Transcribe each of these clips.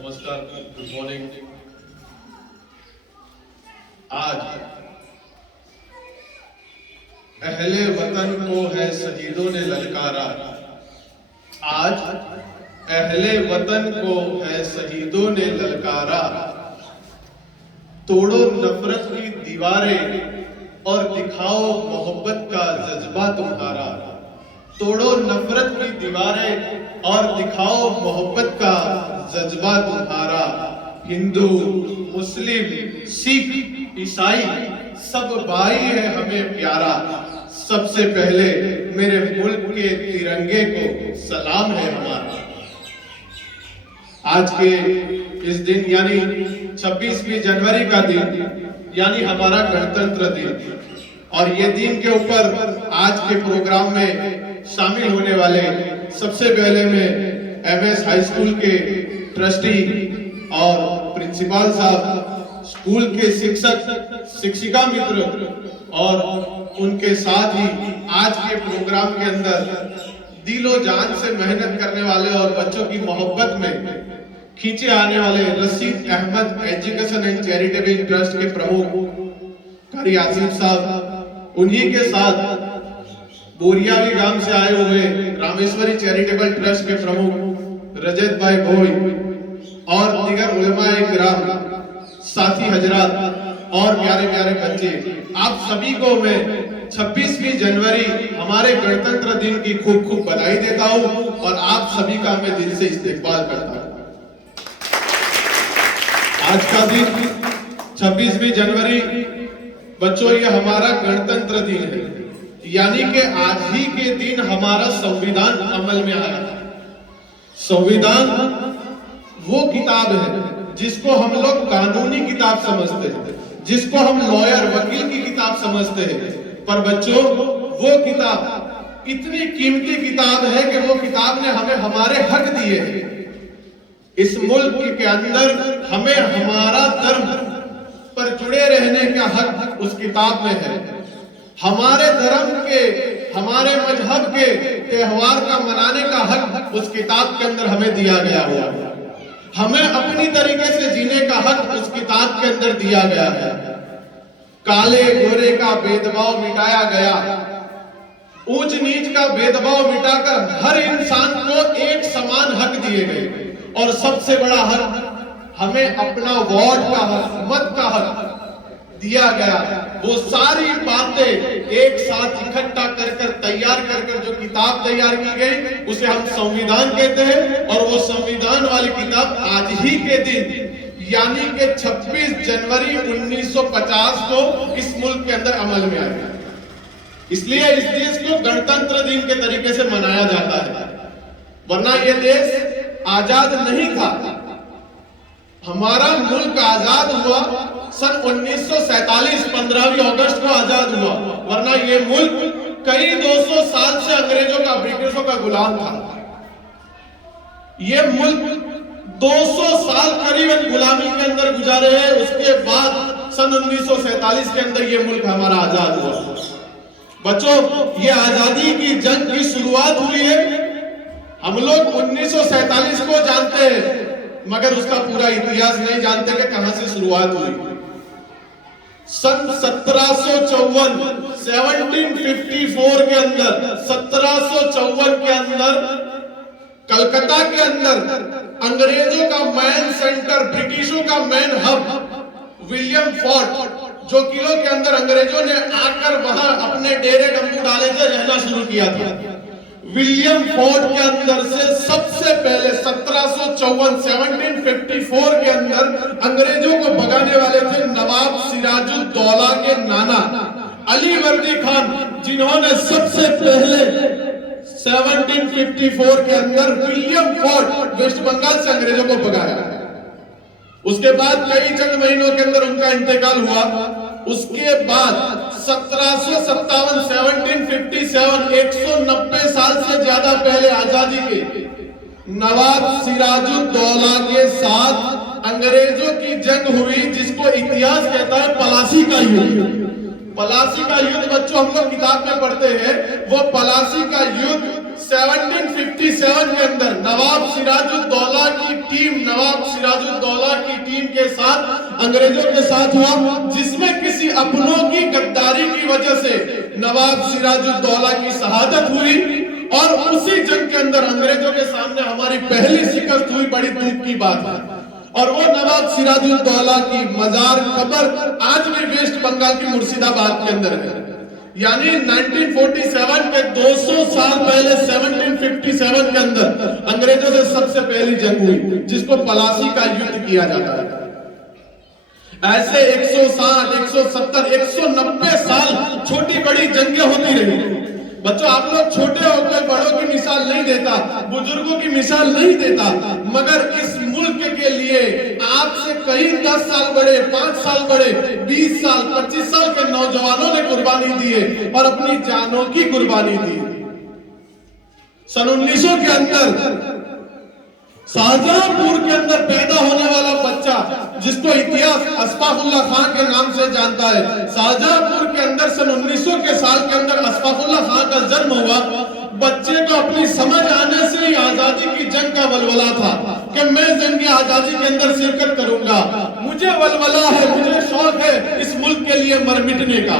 नमस्कार, good morning. आज अहले वतन को है शहीदों ने ललकारा। आज अहले वतन को है शहीदों ने ललकारा। तोड़ो नफरत की दीवारें और दिखाओ मोहब्बत का जज्बा तुम्हारा। तोड़ो नफरत की दीवारें और दिखाओ मोहब्बत का जज्बा तुम्हारा। हिंदू, मुस्लिम, सिख, ईसाई सब भाई है हमें प्यारा। सबसे पहले मेरे मुल्क के तिरंगे को सलाम है हमारा। आज के इस दिन यानी 26वीं जनवरी का दिन यानी हमारा गणतंत्र दिन, और ये दिन के ऊपर आज के प्रोग्राम में शामिल होने वाले सबसे पहले मैं एमएस हाई स्कूल के ट्रस्टी और प्रिंसिपल साहब, स्कूल के शिक्षक शिक्षिका मित्र और उनके साथ ही आज के प्रोग्राम के अंदर दिलो जान से मेहनत करने वाले और बच्चों की मोहब्बत में खींचे आने वाले Rashid Ahmed education and charitable trust के प्रमुख कारी आसिफ साहब, उन्हीं के साथ बोरियावी गांव से आए हुए रामेश्वरी चैरिटेबल ट्रस्ट के प्रमुख रजत भाई भोई और दीगर उलमाए किराम, साथी हजरात और प्यारे प्यारे बच्चे, आप सभी को मैं 26वीं जनवरी हमारे गणतंत्र दिन की खूब खूब बधाई देता हूं और आप सभी का मैं दिल से इस्तेकबाल करता हूं। आज का दिन 26वीं जनवरी बच्चों, ये हमारा गणतंत्र दिन है, यानी कि आज ही के दिन हमारा संविधान अमल में आया। संविधान वो किताब है जिसको हम लोग कानूनी किताब समझते हैं, जिसको हम लॉयर वकील की किताब समझते हैं, पर बच्चों वो किताब इतनी कीमती किताब है कि वो किताब ने हमें हमारे हक दिए हैं। इस मुल्क के अंदर हमें हमारा धर्म पर जुड़े रहने का हक उस किताब में है। हमारे धर्म के, हमारे मजहब के त्योहार का मनाने का हक उस किताब के अंदर हमें दिया गया हुआ है। हमें अपनी तरीके से जीने का हक उस किताब के अंदर दिया गया है। काले गोरे का भेदभाव मिटाया गया, ऊंच नीच का भेदभाव मिटाकर हर इंसान को एक समान हक दिए गए, और सबसे बड़ा हक हमें अपना वोट का हक, मत का हक दिया गया। वो सारी बातें एक साथ इकट्ठा कर तैयार कर जो किताब तैयार की गई उसे हम संविधान कहते हैं, और वो संविधान वाली किताब आज ही के दिन यानी कि 26 जनवरी 1950 को इस मुल्क के अंदर अमल में आई। इसलिए इस देश को गणतंत्र दिन के तरीके से मनाया जाता है, वरना यह देश आजाद नहीं था। हमारा मुल्क आजाद हुआ सन 1947 15 अगस्त को आजाद हुआ, वरना ये मुल्क कई 200 साल से अंग्रेजों का, ब्रिटिशों का गुलाम था। ये मुल्क 200 साल करीबन गुलामी के अंदर गुजारे हैं। उसके बाद सन 1947 के अंदर ये मुल्क हमारा आजाद हुआ। बच्चों, ये आजादी की जंग की शुरुआत हुई है। हम लोग 1947 को जानते हैं, मगर उसका पूरा इतिहास नहीं जानते कि कहां से शुरुआत हुई। सन 1754 के अंदर, 1754 के अंदर कलकत्ता के अंदर अंग्रेजों का मैन सेंटर, ब्रिटिशों का मैन हब विलियम फोर्ट, जो किलो के अंदर अंग्रेजों ने आकर वहां अपने डेरे डंबू डाले थे, रहना शुरू किया था। विलियम फोर्ट के अंदर से सबसे पहले 1754 के अंदर अंग्रेजों को भगाने वाले थे नवाब सिराजुद्दौला के नाना अली वर्दी खान, जिन्होंने सबसे पहले 1754 के अंदर विलियम फोर्ट वेस्ट बंगाल से अंग्रेजों को भगाया। उसके बाद कई चंद महीनों के अंदर उनका इंतकाल हुआ। उसके बाद 1757 190 साल से ज्यादा पहले आजादी के नवाब सिराजुद्दौला के साथ अंग्रेजों की जंग हुई, जिसको इतिहास कहता है पलासी का युद्ध। पलासी का युद्ध बच्चों हम लोग किताब में पढ़ते हैं। वो पलासी का युद्ध 1757 के अंदर नवाब सिराजुद्दौला की टीम के साथ अंग्रेजों के साथ हुआ, जिसमें किसी अपनों की गद्दारी की वजह से नवाब सिराजुद्दौला की शहादत हुई। और उसी जंग के अंदर अंग्रेजों के सामने हमारी पहली शिकस्त हुई, बड़ी दुख की बात है। और वो नवाब सिराजुद्दौला की मजार कब्र आज भी वेस्ट बंगाल की मुर्शिदाबाद के अंदर है। यानी 1947 के 200 साल पहले 1757 के अंदर अंग्रेजों से सबसे पहली जंग हुई, जिसको पलासी का युद्ध किया जाता है। ऐसे 160, 170, 190 साल छोटी बड़ी जंगें होती रही। बच्चों, आप लोग छोटे होकर बड़ों की मिसाल नहीं देता, बुजुर्गों की मिसाल नहीं देता, मगर इस मुल्क के लिए आपसे कई 10 साल बड़े, 5 साल बड़े, 20 साल, 25 साल के नौजवानों ने कुर्बानी दी है और अपनी जानों की कुर्बानी दी। सन 1900 के अंदर शाहजहांपुर के अंदर पैदा होने वाला बच्चा, जिसको इतिहास अशफाकुल्लाह खान के नाम से जानता है, शाहजहांपुर के अंदर सन 1900 के साल के अंदर अशफाकुल्लाह खान का जन्म हुआ। बच्चे को अपनी समझ आने से ही आजादी की जंग का वलवला था कि मैं जंग आजादी के अंदर शिरकत करूंगा, मुझे वलवला है, मुझे शौक है इस मुल्क के लिए मर मिटने का।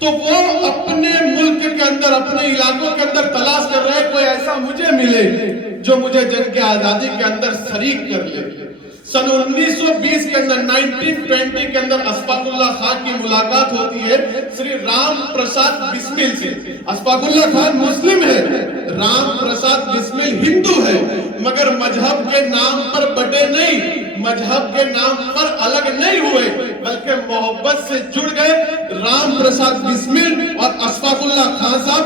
तो वो अपने मुल्क के अंदर, अपने इलाकों के अंदर तलाश कर रहे, कोई ऐसा मुझे मिले जो मुझे जंग के आजादी के अंदर शरीक कर ले। सन 1920 के अंदर 1920 के अंदर अशफाकुल्लाह खान की मुलाकात होती है श्री राम प्रसाद बिस्मिल से। अशफाकुल्लाह खान मुस्लिम है, राम प्रसाद बिस्मिल हिंदू है, मगर मजहब के नाम पर बटे नहीं, मजहब के नाम पर अलग नहीं हुए, बल्कि मोहब्बत से जुड़ गए। राम प्रसाद बिस्मिल और अशफाकुल्लाह खान साहब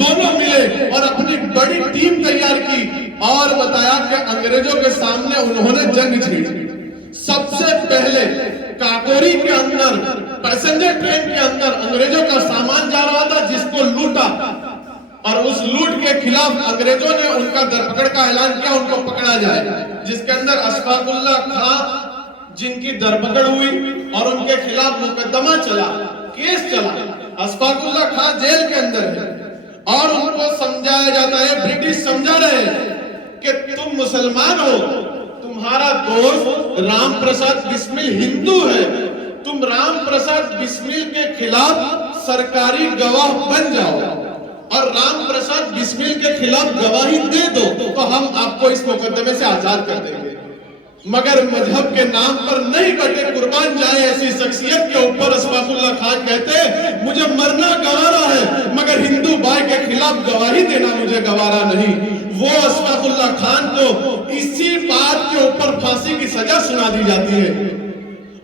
दोनों मिले और अपनी बड़ी टीम तैयार की और बताया कि अंग्रेजों के सामने उन्होंने जंग छेड़ी। सबसे पहले काकोरी के अंदर पैसेंजर ट्रेन के अंदर अंग्रेजों का सामान जा रहा था, जिसको लूटा, और उस लूट के खिलाफ अंग्रेजों ने उनका धरपकड़ का ऐलान किया, उनको पकड़ा जाए, जिसके अंदर अशफाकुल्लाह खान जिनकी धरपकड़ हुई और उनके खिलाफ मुकदमा चला, केस चला। अशफाकुल्लाह खान जेल के अंदर है और उनको समझाया जाता है, ब्रिटिश समझा रहे कि तुम मुसलमान हो, तुम्हारा दोस्त राम प्रसाद बिस्मिल हिंदू है, तुम राम प्रसाद बिस्मिल के खिलाफ सरकारी गवाह बन जाओ और राम प्रसाद बिस्मिल के खिलाफ गवाही दे दो, तो हम आपको इस मुकदमे से आजाद कर देंगे। मगर मजहब के नाम पर नहीं बटे कुर्बान जाए ऐसी शख्सियत के ऊपर अशफाकुल्लाह खान कहते, मुझे मरना गवारा है, मगर हिंदू भाई के खिलाफ गवाही देना मुझे गवारा नहीं। वो अशफाकुल्लाह खान को इसी बात के ऊपर फांसी की सजा सुना दी जाती है।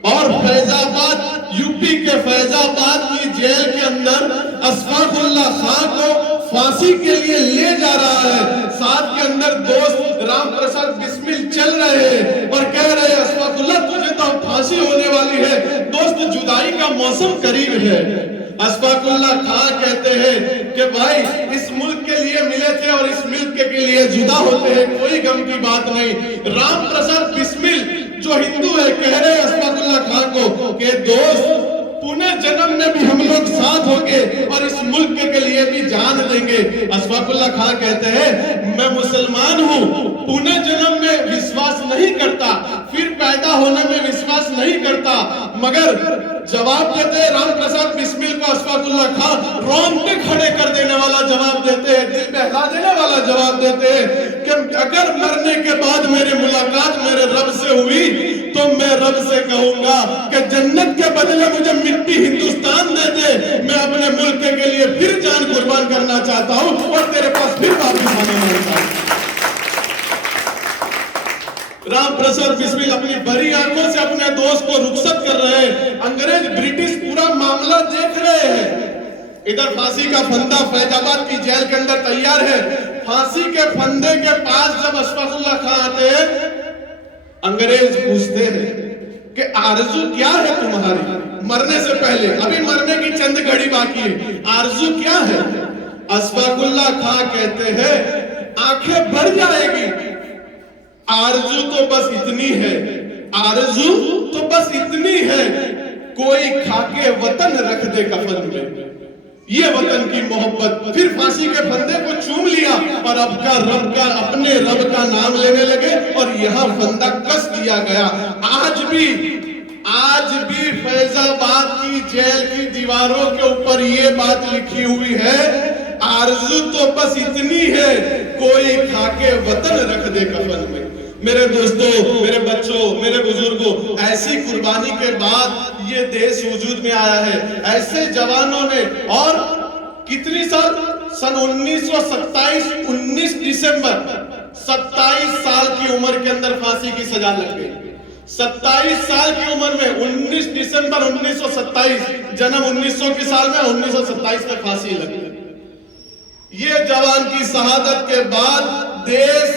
और फैजाबाद, यूपी के फैजाबाद की जेल के अंदर अशफाकुल्लाह खान को फांसी के लिए ले जा रहा है, साथ के अंदर दोस्त राम प्रसाद बिस्मिल चल रहे हैं और कह रहे हैं, अशफाकुल्लाह तुझे तो फांसी होने वाली है, दोस्त जुदाई का मौसम करीब है। अशफाकुल्लाह खान कहते हैं कि भाई इस मुल्क के लिए मिले थे और इस मुल्क के लिए जुदा होते हैं, कोई गम की बात नहीं। राम प्रसाद बिस्मिल जो हिंदू है कह रहे अशफाकुल्लाह खान को कि दोस्त पुनः जन्म में भी हम लोग साथ होंगे और इस मुल्क के लिए भी जान देंगे। अशफाकुल्लाह खान कहते हैं, मैं मुसलमान हूँ, पुनः जन्म में विश्वास नहीं करता, फिर पैदा होने में विश्वास नहीं करता, मगर जवाब देते हैं राम प्रसाद बिस्मिल को अशफाकुल्लाह खान रोंगटे खड़े कर देने वाला जवाब देते हैं, दिल बहला देने वाला जवाब देते हैं कि अगर मरने के बाद मेरी मुलाकात मेरे रब से हुई तो मैं रब से कहूंगा कि जन्नत के बदले मुझे मिट्टी हिंदुस्तान दे दे, मैं अपने मुल्क के लिए फिर जान कुर्बान करना चाहता हूं और तेरे पास फिर वापस आना चाहता हूं। राम प्रसाद बिस्मिल अपनी बड़ी आंखों से अपने दोस्त को रुखसत कर रहे हैं। अंग्रेज ब्रिटिश पूरा मामला देख रहे हैं। इधर फांसी का फंदा फैजाबाद की जेल के अंदर तैयार है। फांसी के फंदे के पास जब अशफाकुल्लाह खान आते हैं, अंग्रेज पूछते हैं कि आरज़ू क्या है तुम्हारी मरने से पहले, अभी मरने की चंद घड़ी बाकी है, आरज़ू क्या है? अशफाकुल्लाह खान कहते हैं आंखें भर जाएगी, आरज़ू तो बस इतनी है, आरज़ू तो बस इतनी है, कोई खाके वतन रख दे कफन में। ये वतन की मोहब्बत। फिर फांसी के फंदे को चूम लिया और अब का रब का अपने रब का नाम लेने लगे और यहाँ फंदा कस दिया गया। आज भी फैजाबाद की जेल की दीवारों के ऊपर ये बात लिखी हुई है, आरज़ू तो बस इतनी है, कोई खाके वतन रख दे कफन में। मेरे दोस्तों, मेरे बच्चों, मेरे बुजुर्गों, ऐसी कुर्बानी के बाद ये देश वजूद में आया है। ऐसे जवानों ने, और कितनी साल, सन 1927, 19 दिसंबर, 27 साल की उम्र के अंदर फांसी की सजा लग गई। 27 साल की उम्र में 19 दिसंबर 1927, जन्म 1900 के साल में, 1927 में फांसी लगी। ये जवान की शहादत के बाद देश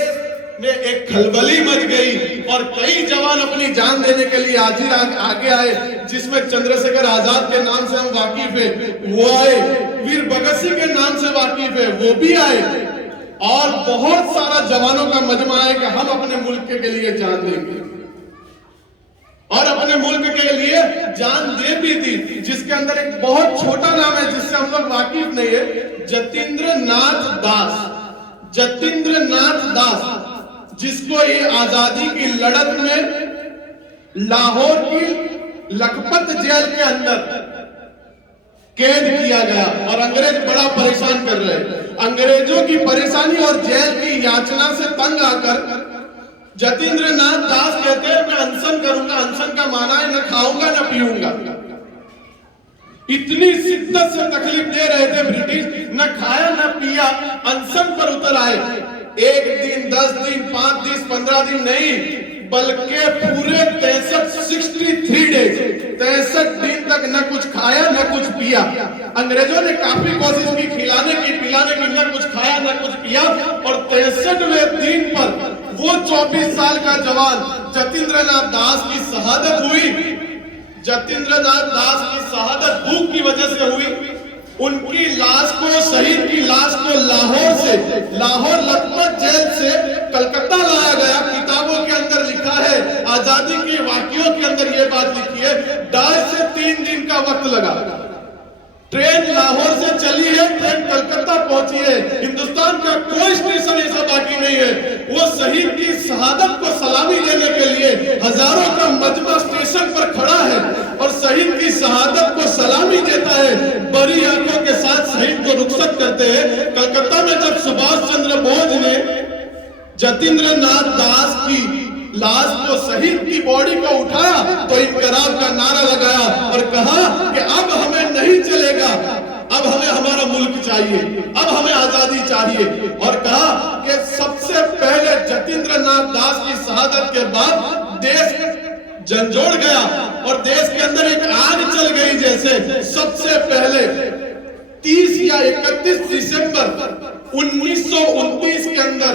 में एक खलबली मच गई और कई जवान अपनी जान देने के लिए आगे आए, जिसमें चंद्रशेखर आजाद के नाम से हम वाकिफ है, वो आए, वीर भगत सिंह के नाम से वाकिफ है, वो भी आए, और बहुत सारा जवानों का मजमा है कि हम अपने मुल्क के लिए जान देंगे, और अपने मुल्क के लिए जान दे भी दी। जिसके अंदर एक बहुत छोटा नाम है जिससे हम लोग वाकिफ नहीं है, जतींद्र नाथ दास। जतींद्र नाथ दास, जिसको ये आजादी की लड़त में लाहौर की लखपत जेल के अंदर कैद किया गया और अंग्रेज बड़ा परेशान कर रहे। अंग्रेजों की परेशानी और जेल की याचना से तंग आकर जतींद्र नाथ दास कहते हैं, मैं अनशन करूंगा। अनशन का माना है न खाऊंगा न पीऊंगा। इतनी शिद्दत से तकलीफ दे रहे थे ब्रिटिश, न खाया न पिया, अनशन पर उतर आए। 1 दिन, 10 दिन, 5 दिन, 15 दिन नहीं, बल्कि पूरे 63 डेज, 63 दिन तक न कुछ खाया न कुछ पिया। अंग्रेजों ने काफी कोशिश की खिलाने की, पिलाने की, न कुछ खाया न कुछ पिया, और 63वें दिन पर वो 24 साल का जवान जतींद्र नाथ दास की शहादत हुई। जतींद्र नाथ दास की शहादत भूख की वजह से हुई। उनकी लाश को, शहीद की लाश को लाहौर लखपत जेल से कलकत्ता लाया गया। किताबों के अंदर लिखा है, आजादी के वाकियों के अंदर यह बात लिखी है, 2.5 से 3 दिन का वक्त लगा। ट्रेन लाहौर से चली है, ट्रेन कलकत्ता पहुंची है। हिंदुस्तान का कोई स्टेशन ऐसा बाकी नहीं है। वो शहीद की शहादत को सलामी देने के लिए हजारों का मजमा स्टेशन पर खड़ा है और शहीद की शहादत को सलामी देता है। बड़ी आंखों के साथ शहीद को रुखसत करते हैं। कलकत्ता में जब सुभाष चंद्र बोस ने जतींद्र नाथ दास की लाश को, शहीद की बॉडी को उठाया, तो इनकलाब का नारा लगाया और कहा कि अब हमें नहीं चलेगा, अब हमें हमारा मुल्क चाहिए, अब हमें आजादी चाहिए। और कहा कि सबसे पहले जतींद्र नाथ दास की शहादत के बाद देश झंझोड़ गया और देश के अंदर एक आग चल गई। जैसे सबसे पहले 30 या 31 दिसंबर 1929 के अंदर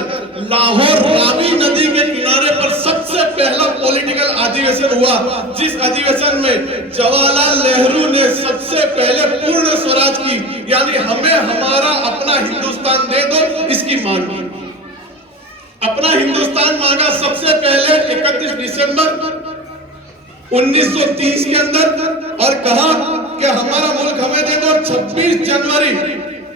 लाहौर रावी नदी के किनारे पर सबसे पहला पॉलिटिकल अधिवेशन हुआ, जिस अधिवेशन में जवाहरलाल नेहरू ने सबसे पहले पूर्ण स्वराज की, यानी हमें हमारा अपना हिंदुस्तान दे दो, इसकी मांग की। अपना हिंदुस्तान मांगा सबसे पहले 31 दिसंबर 1930 के अंदर और कहा कि हमारा मुल्क हमें दे दो। 26 जनवरी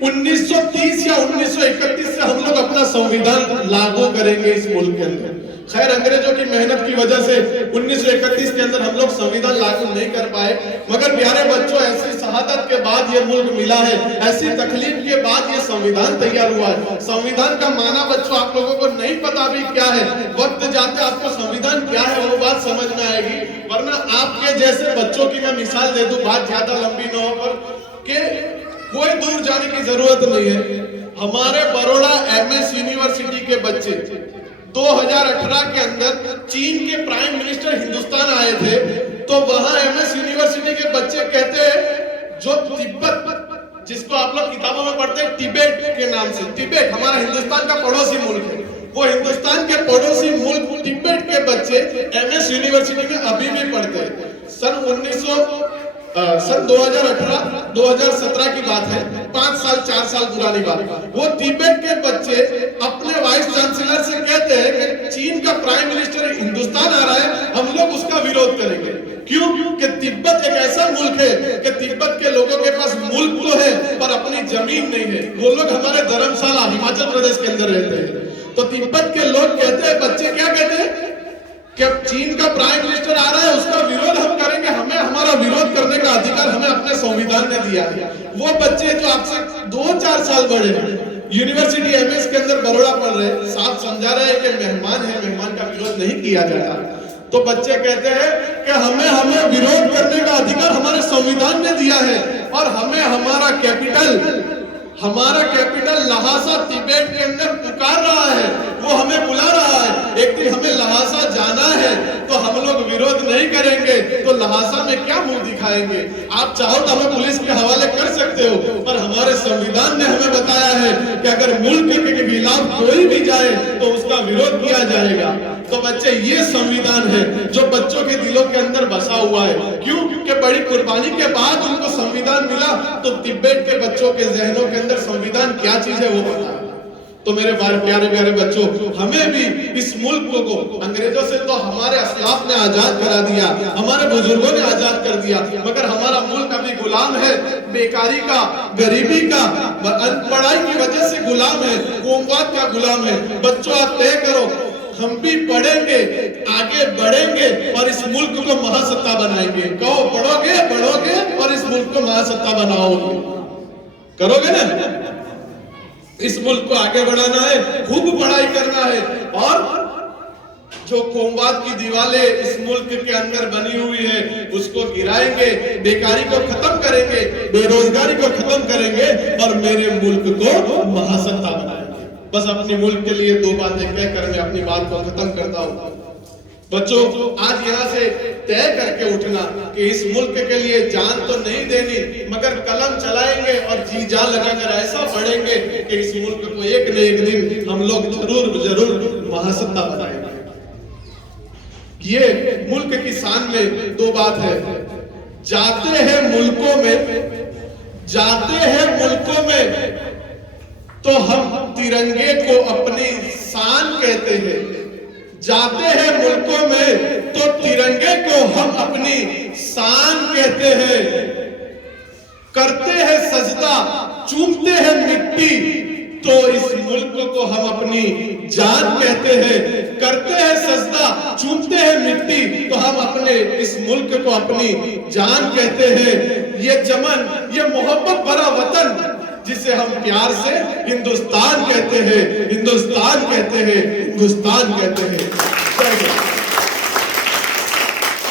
1930 या 1931 से हम लोग अपना संविधान लागू करेंगे इस मुल्क के अंदर। खैर, अंग्रेजों की मेहनत की वजह से 1931 के अंदर हम लोग संविधान लागू नहीं कर पाए, मगर प्यारे बच्चों, ऐसी शहादत के बाद ये मुल्क मिला है, ऐसी तकलीफ के बाद ये संविधान तैयार हुआ है। संविधान का माना बच्चों आप लोगों को नहीं पता भी क्या है, वक्त जाते आपको संविधान क्या है वो बात समझ में आएगी। वरना आपके जैसे बच्चों की मैं मिसाल दे दूं, बात ज्यादा लंबी न होकर, कि कोई दूर जाने की जरूरत नहीं है। हमारे बड़ौदा MS यूनिवर्सिटी के बच्चे 2018 के अंदर चीन के प्राइम मिनिस्टर हिंदुस्तान आए थे, तो वहां MS यूनिवर्सिटी के बच्चे कहते हैं, जो तिब्बत, जिसको आप लोग किताबों में पढ़ते हैं तिबेट के नाम से, तिबेट हमारा हिंदुस्तान का पड़ोसी मुल्क है, वो हिंदुस्तान के पड़ोसी मुल्क तिब्बत के बच्चे MS यूनिवर्सिटी में अभी भी पढ़ते हैं। सन 2018-2017 की बात है, 5 साल 4 साल पुरानी बात। वो तिब्बत के बच्चे अपने वाइस चांसलर से कहते हैं कि चीन का प्राइम मिनिस्टर हिंदुस्तान आ रहा है, हम लोग उसका विरोध करेंगे। क्यों? कि तिब्बत एक ऐसा मुल्क है कि तिब्बत के लोगों के पास मुल्क तो है पर जमीन नहीं है। वो लोग हमारे धर्मशाला हिमाचल प्रदेश के अंदर रहते हैं। तो तिब्बत के लोग कहते हैं, बच्चे क्या कहते हैं कि चीन का प्राइम मिनिस्टर आ रहा है, उसका विरोध हम करेंगे, हमें हमारा विरोध करने का अधिकार हमें अपने संविधान ने दिया है। वो बच्चे जो आपसे 2-4 साल बड़े हैं, यूनिवर्सिटी एमएस के अंदर बड़ौदा पढ़ रहे, साफ समझा रहे हैं कि मेहमान है, मेहमान का विरोध नहीं किया जाता। तो बच्चे कहते हैं कि हमें विरोध करने का अधिकार हमारे संविधान ने दिया है, और हमें हमारा कैपिटल लहासा तिब्बत के अंदर पुकार रहा है, वो हमें बुला रहा है। एक दिन हमें लहासा जाना है, तो हम लोग विरोध नहीं करेंगे तो लहासा में क्या मुंह दिखाएंगे। आप चाहो तो हमें पुलिस के हवाले कर सकते हो, पर हमारे संविधान ने हमें बताया है कि अगर मुल्क के खिलाफ कोई भी जाए तो उसका विरोध किया जाएगा। तो बच्चे, ये संविधान है जो बच्चों के दिलों के अंदर बसा हुआ है। क्यों? कि बड़ी कुर्बानी के बाद उनको संविधान मिला, तो तिब्बत के बच्चों के जहनों के अंदर संविधान क्या चीज है वो पता है। तो मेरे प्यारे प्यारे बच्चों, हमें भी इस मुल्क को, अंग्रेजों से तो हमारे असलाफ ने आजाद करा दिया, हमारे बुजुर्गों ने आजाद कर दिया, मगर हमारा मुल्क अभी गुलाम है, बेकारी का, गरीबी का, अनपढ़ाई की वजह से गुलाम है, कौमवाद का गुलाम है। बच्चों, आप तय करो, हम भी पढ़ेंगे, आगे बढ़ेंगे और इस मुल्क को महासत्ता बनाएंगे। कहो, बढ़ोगे और इस मुल्क को महासत्ता बनाओगे, करोगे ना? इस मुल्क को आगे बढ़ाना है, खूब पढ़ाई करना है, और जो कौमवाद की दीवारें इस मुल्क के अंदर बनी हुई है उसको गिराएंगे, बेकारी को खत्म करेंगे, बेरोजगारी को खत्म करेंगे और मेरे मुल्क को महासत्ता बनाएंगे। बस अपने मुल्क के लिए 2 बातें कहकर मैं अपनी बात को खत्म करता हूं। बच्चों, आज यहाँ से तय करके उठना कि इस मुल्क के लिए जान तो नहीं देनी, मगर कलम चलाएंगे और जी जान लगाकर ऐसा पढ़ेंगे कि इस मुल्क को एक न एक दिन हम लोग जरूर महासत्ता बनाएंगे। ये मुल्क की शान में 2 बात है। जाते हैं मुल्कों में तो हम तिरंगे को अपनी शान कहते हैं। जाते हैं मुल्कों में तो तिरंगे को हम अपनी शान कहते हैं। करते हैं सजदा, चूमते हैं मिट्टी, तो इस मुल्क को हम अपनी जान कहते हैं। करते हैं सजदा, चूमते हैं मिट्टी, तो हम अपने इस मुल्क को अपनी जान कहते हैं। ये चमन, ये मोहब्बत भरा वतन जिसे हम प्यार से हिंदुस्तान कहते हैं, हिंदुस्तान कहते हैं, हिंदुस्तान कहते हैं।